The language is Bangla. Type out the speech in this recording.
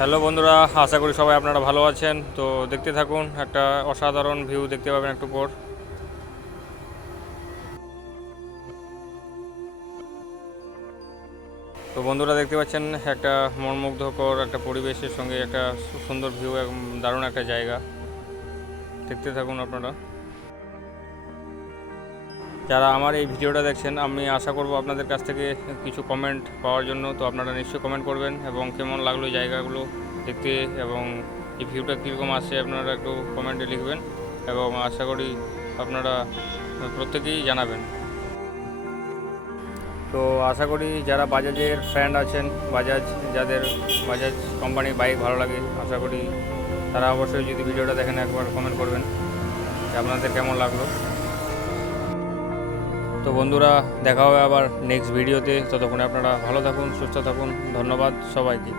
হ্যালো বন্ধুরা, আশা করি সবাই আপনারা ভালো আছেন। তো দেখতে থাকুন, একটা অসাধারণ ভিউ দেখতে পাবেন একটু পর। তো বন্ধুরা দেখতে পাচ্ছেন একটা মনমুগ্ধকর একটা পরিবেশের সঙ্গে একটা সুন্দর ভিউ, দারুণ একটা জায়গা। দেখতে থাকুন আপনারা। যারা আমার এই ভিডিওটা দেখছেন, আমি আশা করব আপনাদের কাছ থেকে কিছু কমেন্ট পাওয়ার জন্য। তো আপনারা নিশ্চয়ই কমেন্ট করবেন এবং কেমন লাগলো এই জায়গাগুলো দেখতে এবং এই ভিউটা কীরকম আসছে আপনারা একটু কমেন্টে লিখবেন এবং আশা করি আপনারা প্রত্যেকেই জানাবেন। তো আশা করি যারা বাজাজের ফ্রেন্ড আছেন, যাদের বাজাজ কোম্পানির বাইক ভালো লাগে, আশা করি তারা অবশ্যই যদি ভিডিওটা দেখেন একবার কমেন্ট করবেন যে আপনাদের কেমন লাগলো। তো বন্ধুরা, দেখা হবে আবার নেক্সট ভিডিওতে। ততক্ষণে আপনারা ভালো থাকুন, সুস্থ থাকুন। ধন্যবাদ সবাইকে।